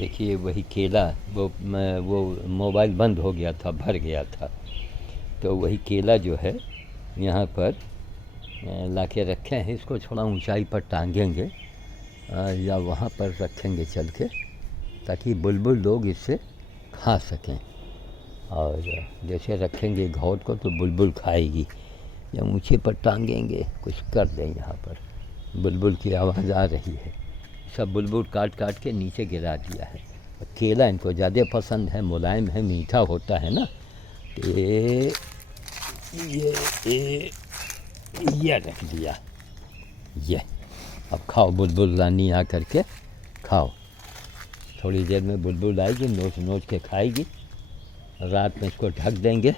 देखिए वही केला, वो मोबाइल बंद हो गया था, भर गया था, तो वही केला जो है यहाँ पर ला के रखे हैं। इसको थोड़ा ऊंचाई पर टांगेंगे या वहाँ पर रखेंगे चल के, ताकि बुलबुल लोग इससे खा सकें। और जैसे रखेंगे घौद को तो बुलबुल खाएगी, या ऊंचे पर टांगेंगे, कुछ कर दें। यहाँ पर बुलबुल की आवाज़ आ रही है। सब बुलबुल काट काट के नीचे गिरा दिया है। केला इनको ज़्यादा पसंद है, मुलायम है, मीठा होता है ना। तो ये रख दिया। ये अब खाओ बुलबुल रानी, आ करके खाओ। थोड़ी देर में बुलबुल आएगी, नोच नोच के खाएगी। रात में इसको ढक देंगे।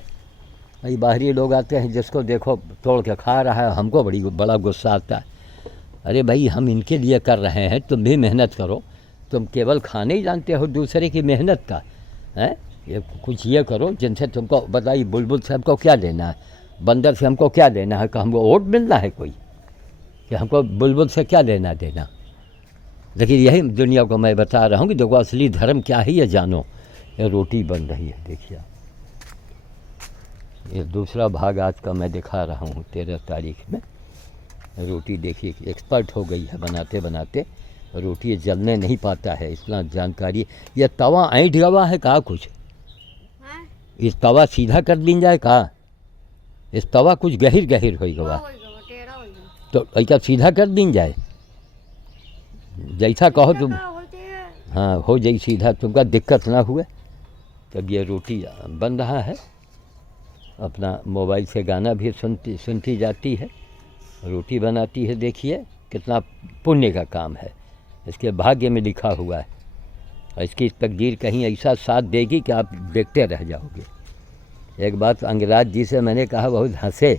भाई बाहरी लोग आते हैं, जिसको देखो तोड़ के खा रहा है, हमको बड़ा गुस्सा आता है। अरे भाई हम इनके लिए कर रहे हैं, तुम भी मेहनत करो। तुम केवल खाने ही जानते हो दूसरे की मेहनत का, हैं? ये कुछ ये करो जिनसे तुमको बताइए, बुलबुल से हमको क्या लेना है, बंदर से हमको क्या लेना है, कि हमको वोट मिलना है कोई, कि हमको बुलबुल से क्या लेना देना। लेकिन यही दुनिया को मैं बता रहा हूँ कि देखो असली धर्म क्या है, ये जानो। ये रोटी बन रही है, देखिए। ये दूसरा भाग आज का मैं दिखा रहा हूँ 13 तारीख में। रोटी देखिए एक्सपर्ट हो गई है बनाते बनाते। रोटी ये जलने नहीं पाता है, इतना जानकारी। यह तवा ऐंठ गवा है कहा कुछ, इस तवा सीधा कर दी जाए कहा, इस तवा कुछ गहिर गहिर हो गवा, तो ऐसा सीधा कर दी जाए, जैसा कहो तुम। हाँ हो जाए सीधा, तुमका दिक्कत ना हुए। तब ये रोटी बन रहा है, अपना मोबाइल से गाना भी सुनती जाती है, रोटी बनाती है। देखिए कितना पुण्य का काम है, इसके भाग्य में लिखा हुआ है। और इसकी तकदीर कहीं ऐसा साथ देगी कि आप देखते रह जाओगे। एक बात अंगराज जी से मैंने कहा, बहुत हंसे,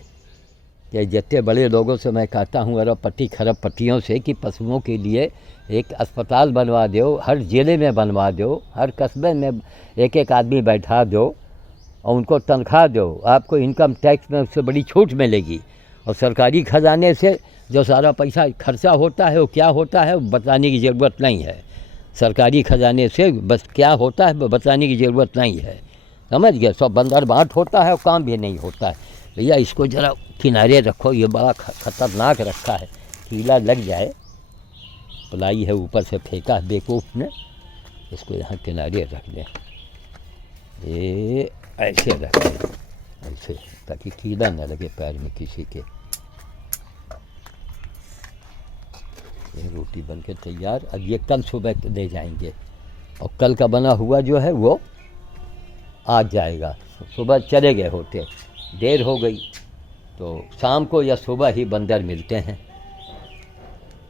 कि जितने बड़े लोगों से मैं कहता हूँ अरबपति खरबपतियों से, कि पशुओं के लिए एक अस्पताल बनवा दो, हर ज़िले में बनवा दो, हर कस्बे में एक एक आदमी बैठा दो और उनको तनख्वाह दो, आपको इनकम टैक्स में उससे बड़ी छूट मिलेगी। और सरकारी ख़जाने से जो सारा पैसा खर्चा होता है वो क्या होता है वो बताने की ज़रूरत नहीं है। सरकारी ख़जाने से बस क्या होता है वो बताने की ज़रूरत नहीं है, समझ गए। सब बंदर बाँट होता है और काम भी नहीं होता है। भैया इसको ज़रा किनारे रखो, ये बड़ा ख़तरनाक रखा है, कीला लग जाए। पलाई है ऊपर से फेंका है बेवकूफ़ ने, इसको यहाँ किनारे रख दें। ये ऐसे रख दें, ऐसे, ताकि कीड़ा न लगे पैर में किसी के। ये रोटी बन के तैयार। अब ये कल सुबह ले जाएंगे, और कल का बना हुआ जो है वो आज जाएगा। सुबह चले गए होते, देर हो गई, तो शाम को या सुबह ही बंदर मिलते हैं।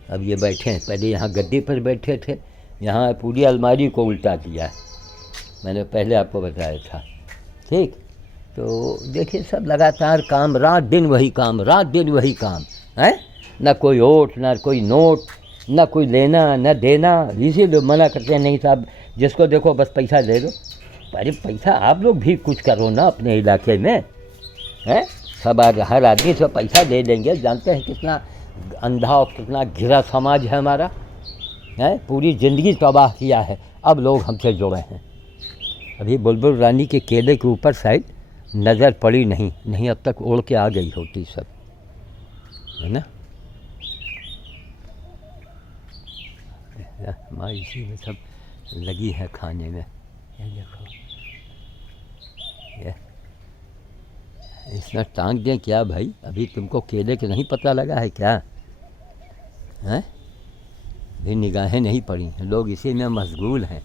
अब ये बैठे हैं, पहले यहाँ गद्दी पर बैठे थे, यहाँ पूरी अलमारी को उल्टा दिया है, मैंने पहले आपको बताया था, ठीक। तो देखिए सब लगातार काम, रात दिन वही काम, रात दिन वही काम है। ना कोई ओट, ना कोई नोट, ना कोई लेना ना देना। इसीलिए मना करते हैं, नहीं साहब जिसको देखो बस पैसा दे दो। अरे पैसा आप लोग भी कुछ करो ना अपने इलाके में, हैं? सब हर आदमी से पैसा दे देंगे। जानते हैं कितना अंधा और कितना घिरा समाज है हमारा, है? पूरी ज़िंदगी तबाह किया है, अब लोग हमसे जुड़े हैं। अभी बुलबुल रानी के केले के ऊपर शायद नज़र पड़ी नहीं अब तक उड़ के आ गई होती सब, है ना। माँ इसी में सब लगी है खाने में। ये देखो, ये इसमें टांग दें क्या भाई? अभी तुमको केले के नहीं पता लगा है क्या, हैं? भी निगाहें नहीं पड़ी, लोग इसी में मशगूल हैं।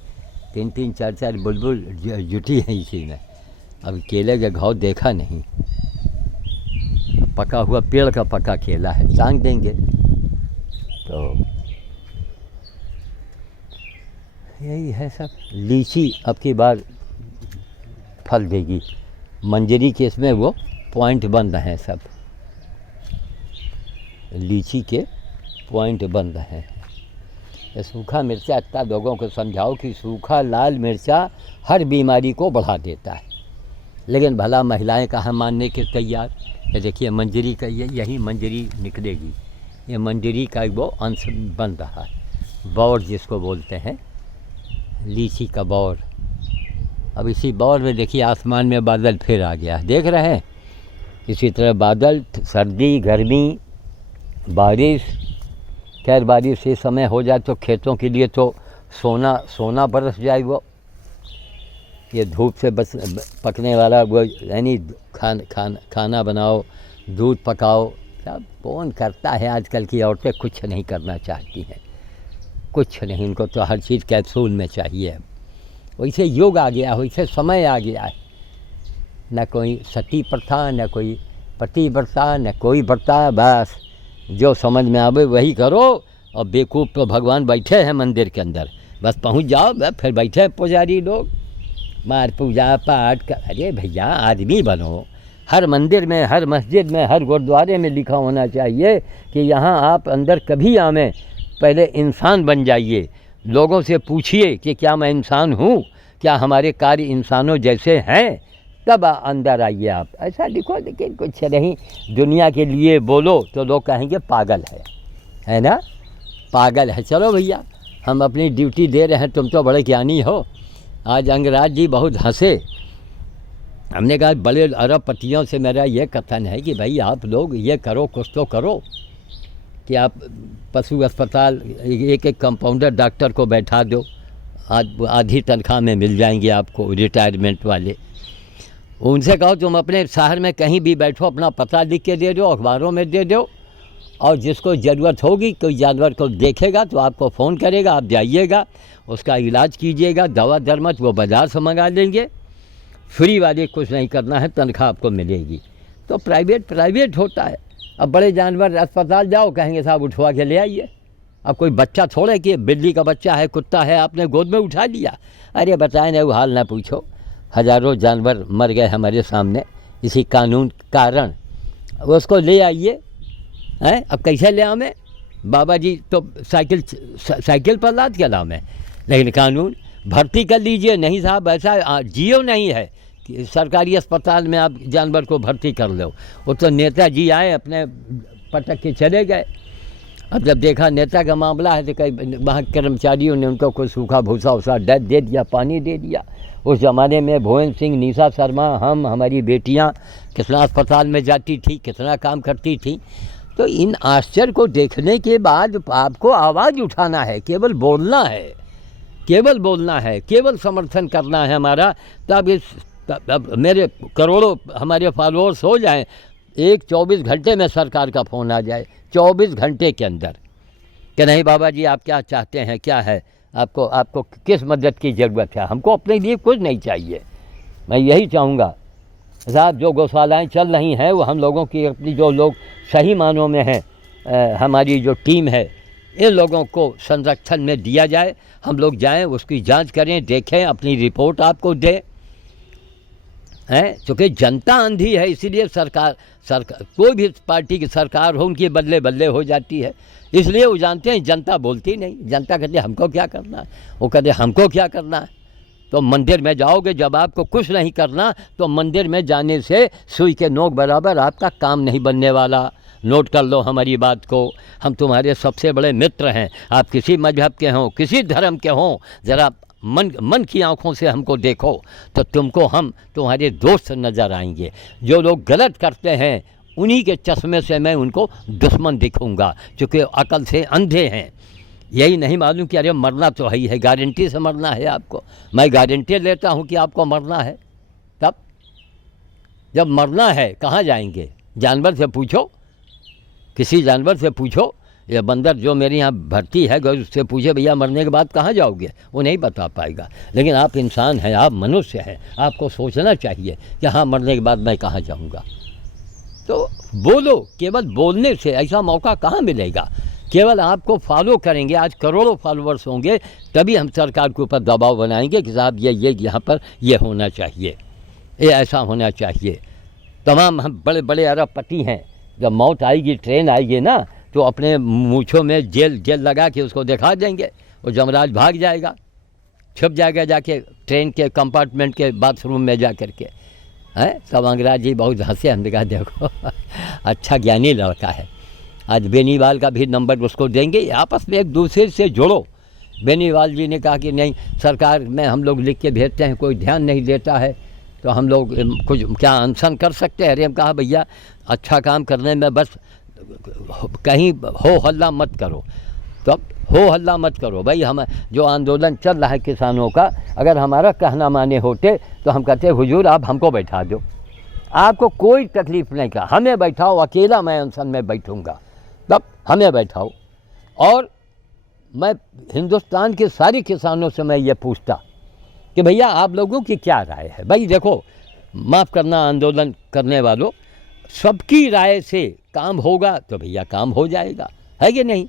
3-3 4-4 बुलबुल जुटी हैं इसी में। अब केले का घाव देखा नहीं, पका हुआ पेड़ का पका केला है, टांग देंगे। तो यही है सब। लीची अब की बार फल देगी, मंजरी के इसमें वो पॉइंट बन रहे हैं, सब लीची के पॉइंट बन रहे हैं। ये सूखा मिर्चा, इतना लोगों को समझाओ कि सूखा लाल मिर्चा हर बीमारी को बढ़ा देता है, लेकिन भला महिलाएं कहाँ मानने के तैयार। ये देखिए मंजरी का, यही मंजरी निकलेगी, ये मंजरी का वो अंश बन रहा है, बौर जिसको बोलते हैं, लीची का बौर। अब इसी बौर में देखिए आसमान में बादल फिर आ गया, देख रहे हैं। इसी तरह बादल, सर्दी, गर्मी, बारिश। खैर बारिश ये समय हो जाए तो खेतों के लिए तो सोना सोना बरस जाए। वो ये धूप से बस पकने वाला वो यानी खाना बनाओ, दूध पकाओ, सब कौन करता है। आजकल की औरतें कुछ नहीं करना चाहती हैं, कुछ नहीं, इनको तो हर चीज़ कैप्सूल में चाहिए। वैसे युग आ गया, वैसे समय आ गया है। न कोई सती प्रथा, न कोई पतिव्रता, न कोई व्रता, बस जो समझ में आवे वही करो। और बेवकूफ़ तो भगवान बैठे हैं मंदिर के अंदर, बस पहुंच जाओ, बस फिर बैठे हैं पुजारी लोग, मार पूजा पाठ कर। अरे भैया आदमी बनो। हर मंदिर में, हर मस्जिद में, हर गुरुद्वारे में लिखा होना चाहिए कि यहाँ आप अंदर कभी आवें पहले इंसान बन जाइए। लोगों से पूछिए कि क्या मैं इंसान हूँ, क्या हमारे कार्य इंसानों जैसे हैं, तब अंदर आइए आप। ऐसा लिखो, लेकिन कुछ नहीं, दुनिया के लिए बोलो तो लोग कहेंगे पागल है ना, पागल है। चलो भैया हम अपनी ड्यूटी दे रहे हैं, तुम तो बड़े ज्ञानी हो। आज अंगराज जी बहुत हंसे। हमने कहा बड़े अरबपतियों से मेरा ये कथन है कि भाई आप लोग ये करो, कुछ तो करो कि आप पशु अस्पताल एक एक कंपाउंडर डॉक्टर को बैठा दो, आधी तनख्वाह में मिल जाएंगे आपको, रिटायरमेंट वाले। उनसे कहो तुम अपने शहर में कहीं भी बैठो, अपना पता लिख के दे दो, अखबारों में दे दो, और जिसको ज़रूरत होगी कोई जानवर को देखेगा तो आपको फ़ोन करेगा, आप जाइएगा, उसका इलाज कीजिएगा, दवा दरमत वो बाज़ार से मंगा लेंगे, फ्री वाले कुछ नहीं करना है, तनख्वाह आपको मिलेगी। तो प्राइवेट होता है। अब बड़े जानवर अस्पताल जाओ, कहेंगे साहब उठवा के ले आइए। अब कोई बच्चा छोड़े कि बिल्ली का बच्चा है, कुत्ता है, आपने गोद में उठा लिया, अरे बताएं ना, वो हाल ना पूछो। हज़ारों जानवर मर गए हमारे सामने इसी कानून कारण। उसको ले आइए हैं। अब कैसे ले आवें? बाबा जी तो साइकिल पर लाद के लावें, लेकिन कानून भर्ती कर लीजिए। नहीं साहब ऐसा जियो नहीं है कि सरकारी अस्पताल में आप जानवर को भर्ती कर लो। वो तो नेताजी आए, अपने पटक के चले गए। अब जब देखा नेता का मामला है तो कई वहाँ कर्मचारियों ने उनको कोई सूखा भूसा उसा दे दिया, पानी दे दिया। उस ज़माने में भुवन सिंह, निशा शर्मा, हमारी बेटियाँ कितना अस्पताल में जाती थी, कितना काम करती थी। तो इन आश्चर्य को देखने के बाद आपको आवाज़ उठाना है, केवल बोलना है, केवल बोलना है, केवल समर्थन करना है हमारा। तब मेरे करोड़ों हमारे फॉलोअर्स हो जाएं, 24 घंटे में सरकार का फ़ोन आ जाए, 24 घंटे के अंदर, कि नहीं बाबा जी आप क्या चाहते हैं, क्या है आपको किस मदद की ज़रूरत है। हमको अपने लिए कुछ नहीं चाहिए। मैं यही चाहूँगा साहब, जो गौशालाएँ चल रही हैं वो हम लोगों की, अपनी जो लोग सही मानों में हैं, हमारी जो टीम है, इन लोगों को संरक्षण में दिया जाए। हम लोग जाएं, उसकी जांच करें, देखें, अपनी रिपोर्ट आपको दें, हैं। क्योंकि जनता अंधी है, इसीलिए सरकार कोई भी पार्टी की सरकार हो उनकी बदले बदले हो जाती है। इसलिए वो जानते हैं जनता बोलती नहीं। जनता कहते हमको क्या करना है, वो कहते हमको क्या करना है। तो मंदिर में जाओगे, जब आपको कुछ नहीं करना तो मंदिर में जाने से सुई के नोक बराबर आपका काम नहीं बनने वाला। नोट कर लो हमारी बात को, हम तुम्हारे सबसे बड़े मित्र हैं। आप किसी मजहब के हों, किसी धर्म के हों, ज़रा मन की आंखों से हमको देखो तो तुमको हम तुम्हारे दोस्त नज़र आएंगे। जो लोग गलत करते हैं उन्हीं के चश्मे से मैं उनको दुश्मन दिखूंगा, क्योंकि अकल से अंधे हैं। यही नहीं मालूम कि अरे मरना तो ही है, गारंटी से मरना है आपको। मैं गारंटी लेता हूं कि आपको मरना है। तब जब मरना है कहाँ जाएंगे? जानवर से पूछो, किसी जानवर से पूछो। ये बंदर जो मेरे यहाँ भर्ती है, अगर उससे पूछे भैया मरने के बाद कहाँ जाओगे, वो नहीं बता पाएगा। लेकिन आप इंसान हैं, आप मनुष्य हैं, आपको सोचना चाहिए कि हाँ मरने के बाद मैं कहाँ जाऊँगा। तो बोलो, केवल बोलने से ऐसा मौका कहाँ मिलेगा। केवल आपको फॉलो करेंगे, आज करोड़ों फॉलोअर्स होंगे, तभी हम सरकार के ऊपर दबाव बनाएंगे कि साहब ये यहाँ पर ये होना चाहिए, ये ऐसा होना चाहिए। तमाम हम बड़े बड़े अरबपति हैं, जब मौत आएगी, ट्रेन आएगी ना, तो अपने मूँछों में जेल लगा के उसको दिखा देंगे। वो जमराज भाग जाएगा, छुप जाएगा जाके ट्रेन के कंपार्टमेंट के बाथरूम में जा कर के, हैं। तब अंग्रेज जी बहुत हंसे। हमने कहा देखो अच्छा ज्ञानी लड़का है। आज बेनीवाल का भी नंबर उसको देंगे, आपस में एक दूसरे से जुड़ो। बेनीवाल जी ने कहा कि नहीं सरकार में हम लोग लिख के भेजते हैं, कोई ध्यान नहीं देता है, तो हम लोग कुछ क्या अनशन कर सकते हैं। अरे हम कहा भैया अच्छा काम करने में बस कहीं हो हल्ला मत करो, तब हो हल्ला मत करो भाई। हम जो आंदोलन चल रहा है किसानों का, अगर हमारा कहना माने होते तो हम कहते हुजूर आप हमको बैठा दो, आपको कोई तकलीफ़ नहीं का, हमें बैठाओ, अकेला मैं अनशन में बैठूँगा, तब हमें बैठाओ। और मैं हिंदुस्तान के सारे किसानों से मैं ये पूछता कि भैया आप लोगों की क्या राय है। भाई देखो, माफ़ करना आंदोलन करने वालों, सबकी राय से काम होगा तो भैया काम हो जाएगा, है कि नहीं।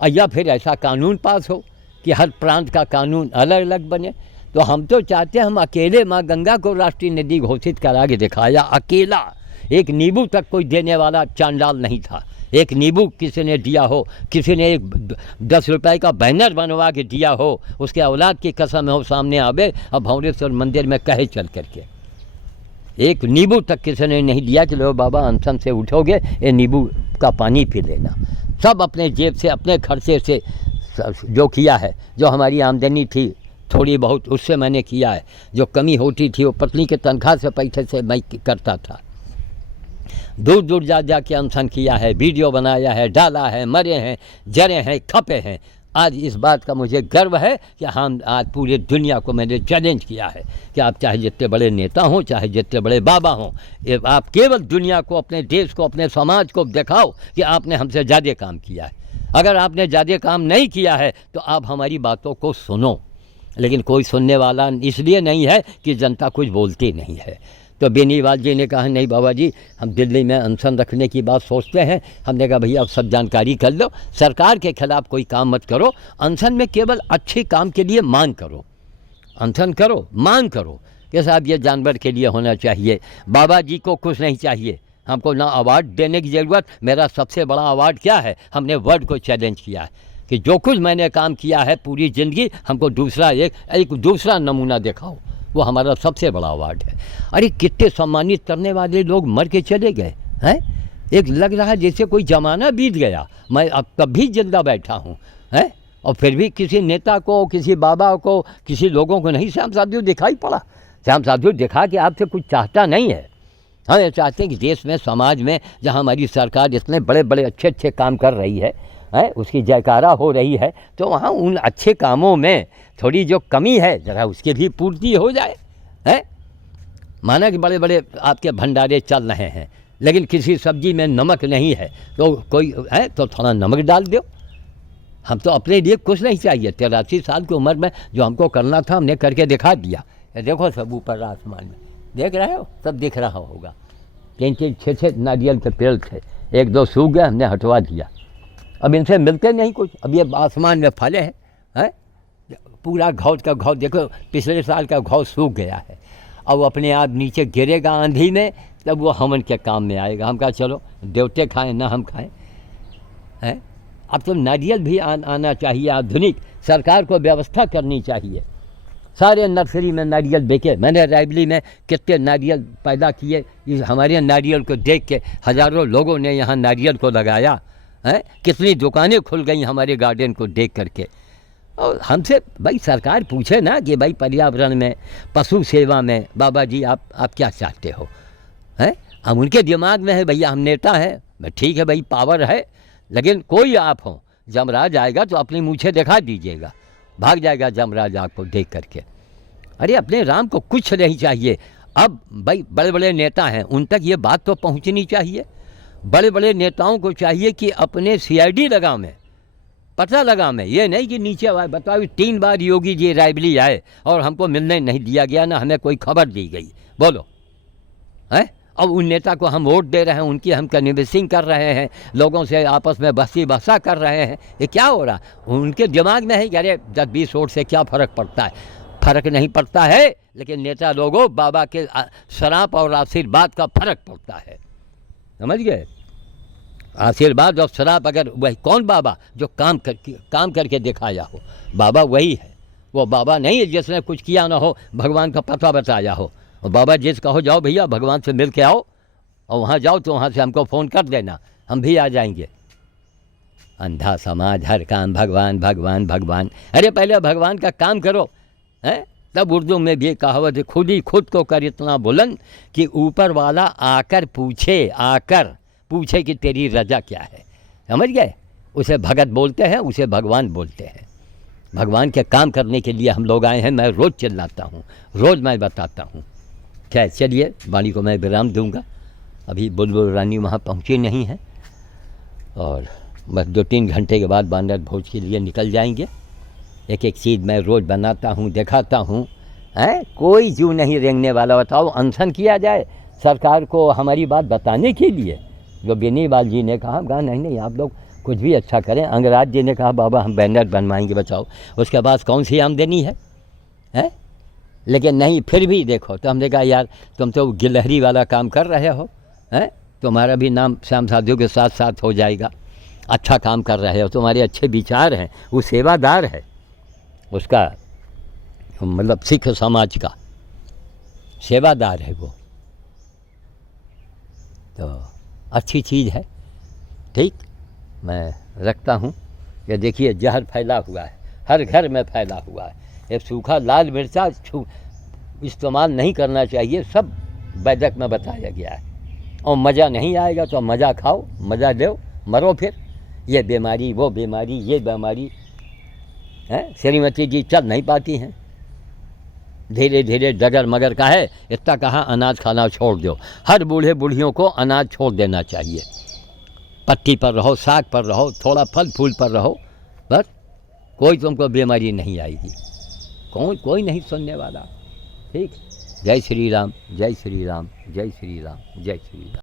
या फिर ऐसा कानून पास हो कि हर प्रांत का कानून अलग अलग बने। तो हम तो चाहते हैं, हम अकेले माँ गंगा को राष्ट्रीय नदी घोषित करा के दिखाया, अकेला, एक नींबू तक कोई देने वाला चांडाल नहीं था। एक नींबू किसी ने दिया हो, किसी ने एक 10 रुपए का बैनर बनवा के दिया हो, उसके औलाद की कसम हो सामने आवे और भंवरेश्वर मंदिर में कहे चल करके, एक नींबू तक किसी ने नहीं दिया कि लो बाबा अनशन से उठोगे ये नींबू का पानी पी लेना। सब अपने जेब से, अपने खर्चे से जो किया है, जो हमारी आमदनी थी थोड़ी बहुत उससे मैंने किया है, जो कमी होती थी वो पत्नी के तनख्वाह से पैसे से मैं करता था। दूर दूर जा के अनशन किया है, वीडियो बनाया है, डाला है, मरे हैं, जरे हैं, खपे हैं। आज इस बात का मुझे गर्व है कि हम आज पूरे दुनिया को मैंने चैलेंज किया है कि आप चाहे जितने बड़े नेता हों, चाहे जितने बड़े बाबा हों, आप केवल दुनिया को, अपने देश को, अपने समाज को दिखाओ कि आपने हमसे ज़्यादा काम किया है। अगर आपने ज़्यादा काम नहीं किया है तो आप हमारी बातों को सुनो, लेकिन कोई सुनने वाला इसलिए नहीं है कि जनता कुछ बोलती नहीं है। तो बेनीवाल जी ने कहा नहीं बाबा जी, हम दिल्ली में अनशन रखने की बात सोचते हैं। हमने कहा भैया अब सब जानकारी कर लो, सरकार के खिलाफ कोई काम मत करो, अनशन में केवल अच्छे काम के लिए मांग करो, अनशन करो, मांग करो कि साहब ये जानवर के लिए होना चाहिए। बाबा जी को कुछ नहीं चाहिए, हमको ना अवार्ड देने की ज़रूरत। मेरा सबसे बड़ा अवार्ड क्या है, हमने वर्ल्ड को चैलेंज किया है कि जो कुछ मैंने काम किया है पूरी ज़िंदगी, हमको दूसरा एक दूसरा नमूना दिखाओ, वो हमारा सबसे बड़ा अवार्ड है। अरे कितने सम्मानित करने वाले लोग मर के चले गए हैं, एक लग रहा है जैसे कोई ज़माना बीत गया, मैं अब तब भी जिंदा बैठा हूँ, हैं। और फिर भी किसी नेता को, किसी बाबा को, किसी लोगों को नहीं श्याम साधु दिखाई पड़ा। श्याम साधु दिखा कि आपसे कुछ चाहता नहीं है। हम ये चाहते हैं कि देश में, समाज में, जहाँ हमारी सरकार इतने बड़े बड़े अच्छे अच्छे काम कर रही है, उसकी जयकारा हो रही है, तो वहाँ उन अच्छे कामों में थोड़ी जो कमी है ज़रा उसकी भी पूर्ति हो जाए, है। माना कि बड़े बड़े आपके भंडारे चल रहे हैं, लेकिन किसी सब्जी में नमक नहीं है तो कोई है तो थोड़ा नमक डाल दो। हम तो अपने लिए कुछ नहीं चाहिए। 83 साल की उम्र में जो हमको करना था हमने करके दिखा दिया। देखो सब ऊपर आसमान में देख रहे हो, सब दिख रहा होगा। 3-3, 6-6 नारियल के पेड़ थे, 1-2 सूख गए, हमने हटवा दिया। अब इनसे मिलते नहीं कुछ, अब ये आसमान में फले हैं। पूरा घाव का घाव देखो, पिछले साल का घाव सूख गया है, अब वो अपने आप नीचे गिरेगा आंधी में, तब वो हवन के काम में आएगा। हम कहा चलो देवते खाएं ना हम खाएं, हैं। अब तो नारियल भी आना चाहिए, आधुनिक सरकार को व्यवस्था करनी चाहिए। सारे नर्सरी में नारियल बेचे, मैंने रायबली में कितने नारियल पैदा किए, इस हमारे नारियल को देख के हज़ारों लोगों ने यहाँ नारियल को लगाया, हैं। कितनी दुकानें खुल गई हमारे गार्डन को देख करके। और हमसे भाई सरकार पूछे ना कि भाई पर्यावरण में, पशु सेवा में बाबा जी आप क्या चाहते हो, हैं। हम उनके दिमाग में है भैया हम नेता हैं, ठीक है भाई पावर है, लेकिन कोई आप हो, जमराज आएगा तो अपनी मूछें दिखा दीजिएगा, भाग जाएगा जमराज आपको देख करके। अरे अपने राम को कुछ नहीं चाहिए। अब भाई बड़े बड़े नेता हैं, उन तक ये बात तो पहुंचनी चाहिए। बड़े बड़े नेताओं को चाहिए कि अपने CID लगा में पता लगा में, ये नहीं कि नीचे आए। बताओ 3 बार योगी जी रायबली आए और हमको मिलने नहीं दिया गया, ना हमें कोई खबर दी गई, बोलो, हैं। अब उन नेता को हम वोट दे रहे हैं, उनकी हम कन्विंसिंग कर रहे हैं, लोगों से आपस में बहसी बहसा कर रहे हैं, ये क्या हो रहा। उनके दिमाग में है कि अरे 10-20 वोट से क्या फ़र्क पड़ता है, फ़र्क नहीं पड़ता है, लेकिन नेता लोगों बाबा के शराब और आशीर्वाद का फ़र्क पड़ता है, समझ गए। आशीर्वाद और शराब, अगर वही कौन बाबा जो काम करके दिखाया हो, बाबा वही है। वो बाबा नहीं है जिसने कुछ किया ना हो, भगवान का पता बताया हो। और बाबा जिस कहो जाओ भैया भगवान से मिल के आओ, और वहाँ जाओ तो वहाँ से हमको फ़ोन कर देना, हम भी आ जाएंगे, अंधा समाज, हर काम भगवान भगवान भगवान। अरे पहले भगवान का काम करो, हैं? तब उर्दू में भी कहावत है, खुद ही खुद को कर इतना बुलंद कि ऊपर वाला आकर पूछे कि तेरी रजा क्या है। समझ गए? उसे भगत बोलते हैं, उसे भगवान बोलते हैं। भगवान के काम करने के लिए हम लोग आए हैं। मैं रोज़ चिल्लाता हूँ, रोज़ मैं बताता हूँ। खैर चलिए, वाणी को मैं विराम दूंगा। अभी बुलबुल रानी वहाँ पहुँची नहीं है और बस 2-3 घंटे के बाद बानर भोज के लिए निकल जाएंगे। एक एक चीज़ मैं रोज़ बनाता हूँ, दिखाता हूँ, हैं? कोई जू नहीं रेंगने वाला। बताओ, अनशन किया जाए सरकार को हमारी बात बताने के लिए। जो बेनीवाल जी ने कहा नहीं आप लोग कुछ भी अच्छा करें। अंगराज जी ने कहा बाबा हम बैनर बनवाएंगे, बचाओ। उसके पास कौन सी आमदनी है, हैं? लेकिन नहीं, फिर भी देखो। तो हमने कहा यार तुम तो गिलहरी वाला काम कर रहे हो, हैं? तुम्हारा भी नाम श्याम साधु के साथ साथ हो जाएगा। अच्छा काम कर रहे हो, तुम्हारे अच्छे विचार हैं। वो सेवादार है, उसका मतलब सिख समाज का सेवादार है वो, तो अच्छी चीज़ है। ठीक, मैं रखता हूँ। ये देखिए जहर फैला हुआ है, हर घर में फैला हुआ है। ये सूखा लाल मिर्चा इस्तेमाल नहीं करना चाहिए, सब वैदिक में बताया गया है। और मज़ा नहीं आएगा तो मज़ा खाओ, मज़ा लो, मरो फिर। ये बीमारी, वो बीमारी, ये बीमारी है। श्रीमती जी चल नहीं पाती हैं, धीरे धीरे डगर मगर का है। इतना कहा अनाज खाना छोड़ दो। हर बूढ़े बूढ़ियों को अनाज छोड़ देना चाहिए। पत्ती पर रहो, साग पर रहो, थोड़ा फल फूल पर रहो, बस कोई तुमको बीमारी नहीं आएगी। कोई नहीं सुनने वाला। ठीक, जय श्री राम, जय श्री राम, जय श्री राम, जय श्री राम।